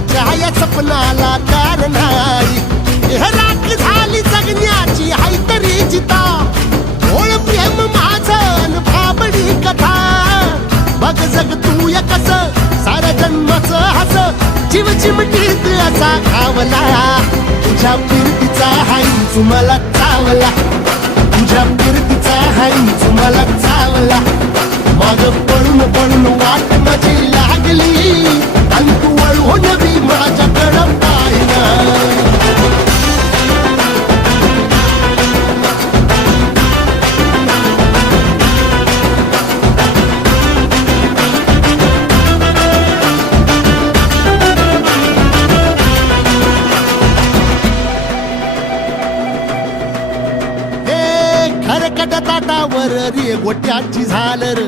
कोणाच्या या सपनाला कार नाही. राख झाली जगण्याची हाय तरी जिता, ओळ प्रेम माझं भाबडी कथा. बघ जग तू या कस साऱ्या जन्माचं हस, जीव चिमटीत असा घावला. तुझ्या फिरतीचा हाय तुम्हाला चावला, तुझ्या फिरतीचा हाय तुम्हाला चावला. माग पळून पळून वाट माझी लागली, आणि तू वळून बी माझ्याकडं पाहिला. खरकट ताटावर रे गोट्याची झालर,